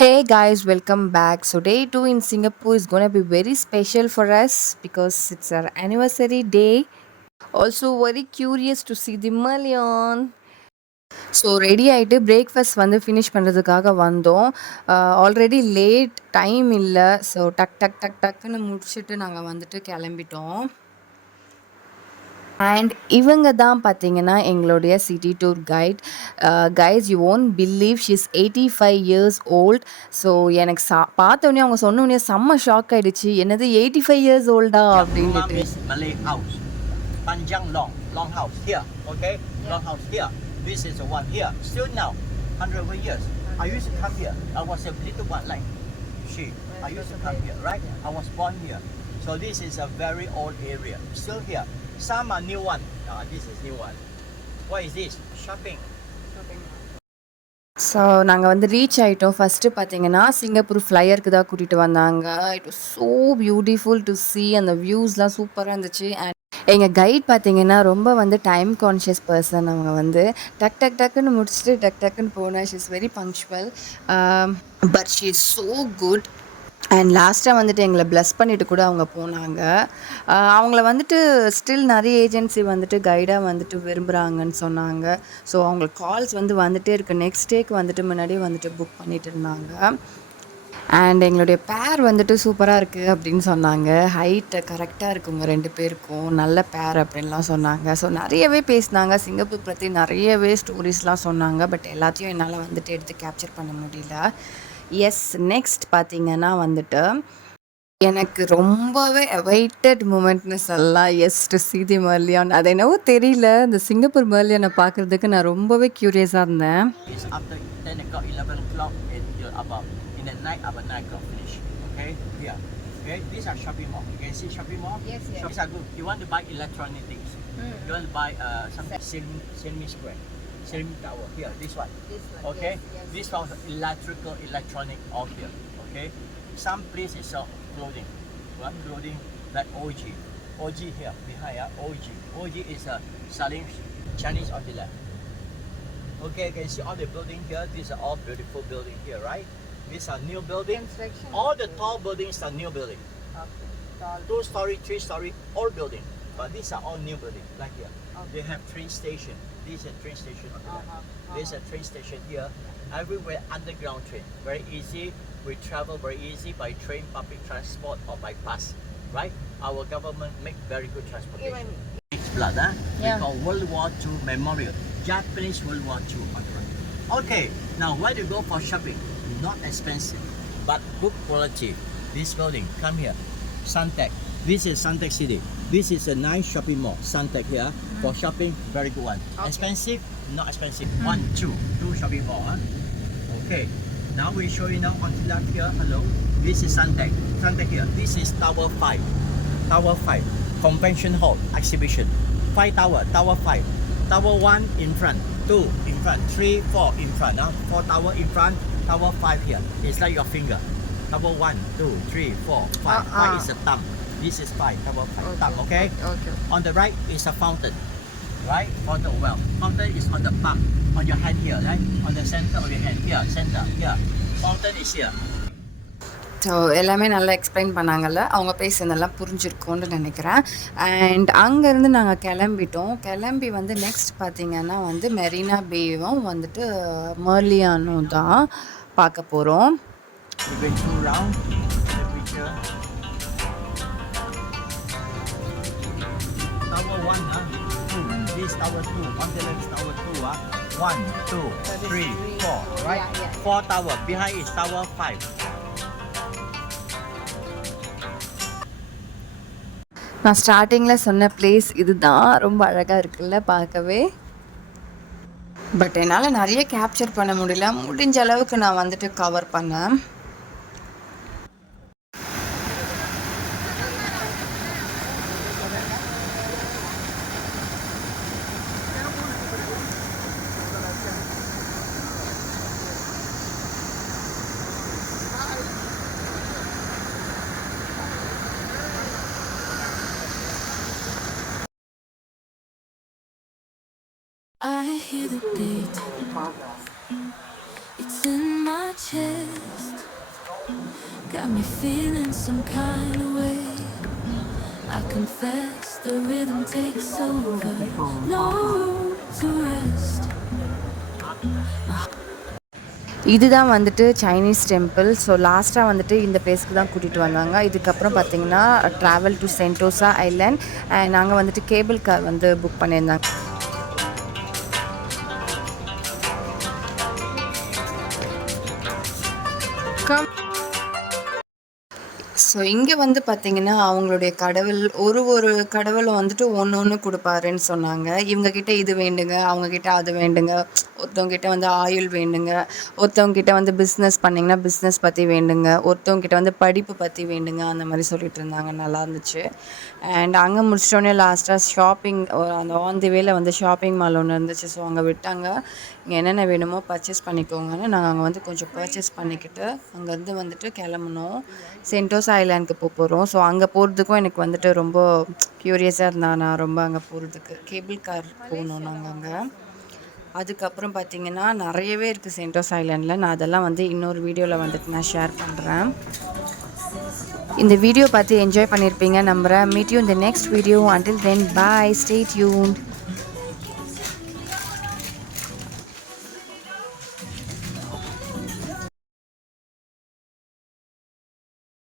Hey guys, welcome back. So day 2 in Singapore is going to be very special for us because it's our anniversary day. Also very curious to see the Malion. So ready ஆகிட்டு பிரேக்ஃபாஸ்ட் வந்து ஃபினிஷ் பண்ணுறதுக்காக வந்தோம். Already late time இல்லை. ஸோ டக் டக் டக் டக்குன்னு முடிச்சுட்டு நாங்கள் வந்துட்டு கிளம்பிட்டோம். அண்ட் இவங்க தான் பார்த்தீங்கன்னா எங்களுடைய city tour guide. Guys you won't believe she is 85 years old. So எனக்கு பார்த்தோன்னே அவங்க சொன்னோடனே செம்ம ஷாக் ஆகிடுச்சு. என்னது 85 இயர்ஸ் ஓல்டா அப்படின்ட்டு. Malay house. Panjang long house here. Okay, long house here. This is the one here. Still now, 100 over years. I used to come here. I was a little one like she. I used to come here, right? I was born here. So this is a very old area. Still here. Some are new one. This is new one. What is this? Shopping. So நாங்கள் வந்து ரீச் ஆகிட்டோம். ஃபஸ்ட்டு பார்த்தீங்கன்னா சிங்கப்பூர் ஃப்ளையருக்கு தான் கூட்டிகிட்டு வந்தாங்க. It was so beautiful to C. அந்த வியூஸ்லாம் சூப்பராக இருந்துச்சு. அண்ட் எங்கள் கைட் பார்த்தீங்கன்னா ரொம்ப வந்து டைம் கான்ஷியஸ் பர்சன். அவங்க வந்து டக் டக் டக்குன்னு முடிச்சுட்டு டக் டக்குன்னு போனேன். She is very punctual, but she is so good. And லாஸ்ட்டாக வந்துட்டு எங்களை ப்ளஸ் பண்ணிவிட்டு கூட அவங்க போனாங்க. அவங்கள வந்துட்டு ஸ்டில் நிறைய ஏஜென்சி வந்துட்டு கைடாக வந்துட்டு விரும்புகிறாங்கன்னு சொன்னாங்க. ஸோ அவங்களுக்கு கால்ஸ் வந்துட்டே இருக்குது. நெக்ஸ்ட் டேக்கு வந்துட்டு முன்னாடியே வந்துட்டு புக் பண்ணிட்டு இருந்தாங்க. அண்ட் எங்களுடைய பேர் வந்துட்டு சூப்பராக இருக்குது அப்படின்னு சொன்னாங்க. ஹைட்டு கரெக்டாக இருக்குங்க 2 பேருக்கும். நல்ல பேர் அப்படின்லாம் சொன்னாங்க. ஸோ நிறையவே பேசினாங்க. சிங்கப்பூர் பற்றி நிறையவே ஸ்டோரிஸ்லாம் சொன்னாங்க. பட் எல்லாத்தையும் என்னால் வந்துட்டு எடுத்து கேப்சர் பண்ண முடியல. எஸ், நெக்ஸ்ட் பார்த்தீங்கன்னா வந்துட்டு எனக்கு ரொம்பவே அவைட்டட் மூமெண்ட்னு சொல்லலாம். Yes, to see the Merlion. அது என்னவோ தெரியல, இந்த சிங்கப்பூர் மர்லியானை பார்க்குறதுக்கு நான் ரொம்பவே க்யூரியஸாக இருந்தேன். After 10 o'clock, 11 o'clock, about in the night, about 9 o'clock finish. Okay, here. Okay, these are shopping mall. You can see shopping mall. Yes. Shops are good. You want to buy electronic things. You want to buy something Sydney Square, Sydney Tower. Here, this one. Okay, Yes. this one is electronic all here. Okay, some places sell clothing. What clothing? Like OG here behind. OG is selling Chinese on the left. Okay, you can see all the building here. These are all beautiful building here, right? These are new building. Construction. All the tall buildings are new building. Okay. Tall. 2-story, 3-story, old building. But these are all new building, like here. Okay. They have train station. This is a train station on the left. There's a train station here. Everywhere underground train. Very easy. We travel very easy by train, public transport, or by bus. Right? Our government make very good transportation. Next blood, huh? Yeah. We call World War II Memorial. Japanese World War II on the right. Okay, now where to go for shopping? Not expensive, but good quality. This building, come here. Suntec. This is Suntec City. This is a nice shopping mall. Suntec here. For shopping, very good one. Okay. Expensive? Not expensive. Two shopping mall. Huh? Okay. Now we show you now on the left here. Hello. This is Suntec. Suntec here. This is Tower 5. Tower 5. Convention Hall. Exhibition. 5 tower. Tower 5. Tower 1 in front. 2 in front. 3, 4 in front. 4 tower in front. Tower 5 here. It's like your finger. Tower 1, 2, 3, 4, 5. 5 is a thumb. This is 5. Tower 5. Thumb, okay? Okay. On the right is a fountain. Right? Fountain well. Fountain is on the palm. On your hand here, right? On the center of your hand. Here, center. Here. Fountain is here. So எல்லாமே நல்லா எக்ஸ்பிளைன் பண்ணாங்கல்ல. அவங்க பேசுனதெல்லாம் புரிஞ்சிருக்கோன்னு நினைக்கிறேன். அண்ட் அங்கேருந்து நாங்கள் கிளம்பி நெக்ஸ்ட் பார்த்திங்கன்னா மெரினா பேவும் வந்துட்டு மர்லியானும் தான் பார்க்க போகிறோம். We're going 2 round. The picture. Tower 1, 2. This tower 2. On the left is tower 2. 1, 2, 3, 4. Right? Yeah. 4 tower. Behind is tower 5. நான் ஸ்டார்டிங்கில் சொன்ன பிளேஸ் இதுதான். ரொம்ப அழகாக இருக்குல்ல பார்க்கவே. பட் என்னால் நிறைய கேப்சர் பண்ண முடியல. முடிஞ்ச அளவுக்கு நான் வந்துட்டு கவர் பண்ணேன். I hear the beat. It's in my chest. got me feeling some kind of way. I confess the rhythm takes over. No room to rest. இதுதான் வந்துட்டு சைனீஸ் டெம்பிள். ஸோ லாஸ்ட்டாக வந்துட்டு இந்த பிளேஸ்க்கு தான் கூட்டிகிட்டு வந்தாங்க. இதுக்கப்புறம் பார்த்தீங்கன்னா travel to Sentosa island and நாங்கள் வந்துட்டு கேபிள் கார் வந்து புக் பண்ணியிருந்தாங்க. ஸோ இங்கே வந்து பார்த்திங்கன்னா அவங்களுடைய கடவுள் ஒரு கடவுளும் வந்துட்டு ஒன்று கொடுப்பாருன்னு சொன்னாங்க. இவங்கக்கிட்ட இது வேண்டுங்க, அவங்கக்கிட்ட அது வேண்டுங்க, ஒருத்தவங்கிட்ட வந்து ஆயுள் வேண்டுங்க, ஒருத்தவங்கிட்ட வந்து பிஸ்னஸ் பண்ணிங்கன்னா பிஸ்னஸ் பற்றி வேண்டுங்க, ஒருத்தவங்கிட்ட வந்து படிப்பு பற்றி வேண்டுங்க, அந்த மாதிரி சொல்லிட்டு இருந்தாங்க. நல்லா இருந்துச்சு. அண்ட் அங்கே முடிச்சிட்டோன்னே லாஸ்ட்டாக ஷாப்பிங் அந்த ஆன் தி வேல வந்து ஷாப்பிங் மால் ஒன்று இருந்துச்சு. ஸோ அங்கே விட்டாங்க. இங்கே என்னென்ன வேணுமோ பர்ச்சேஸ் பண்ணிக்கோங்கன்னு நாங்கள் அங்கே வந்து கொஞ்சம் பர்ச்சேஸ் பண்ணிக்கிட்டு அங்கேருந்து வந்துட்டு கிளம்புனோம். சென்டோசா ஐலாண்டுக்கு போகிறோம். ஸோ அங்கே போகிறதுக்கும் எனக்கு வந்துட்டு ரொம்ப க்யூரியஸாக இருந்தேன். நான் ரொம்ப அங்கே போகிறதுக்கு கேபிள் கார் போகணும் நாங்கள் அங்கே. அதுக்கப்புறம் பார்த்திங்கன்னா நிறையவே இருக்குது சென்டோசா ஐலாண்டில். நான் அதெல்லாம் வந்து இன்னொரு வீடியோவில் வந்துட்டு நான் ஷேர் பண்ணுறேன். இந்த வீடியோ பார்த்து என்ஜாய் பண்ணியிருப்பீங்க நம்புகிறேன். Meet you in the next video. Until then bye, stay tuned.